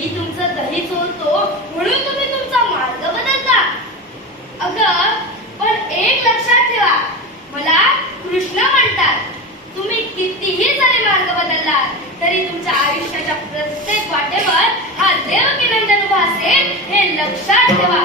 मी तुमचं दही चोरतो म्हणून तुम्ही तुमचा मार्ग बदलता. अगं पण एक लक्षात ठेवा मला कृष्ण म्हणतात तुम्ही कितीही जरी मार्ग बदललात तरी तुमच्या आयुष्याच्या प्रत्येक वाटेवर हा देव नंदन उभा असेल हे लक्षात ठेवा.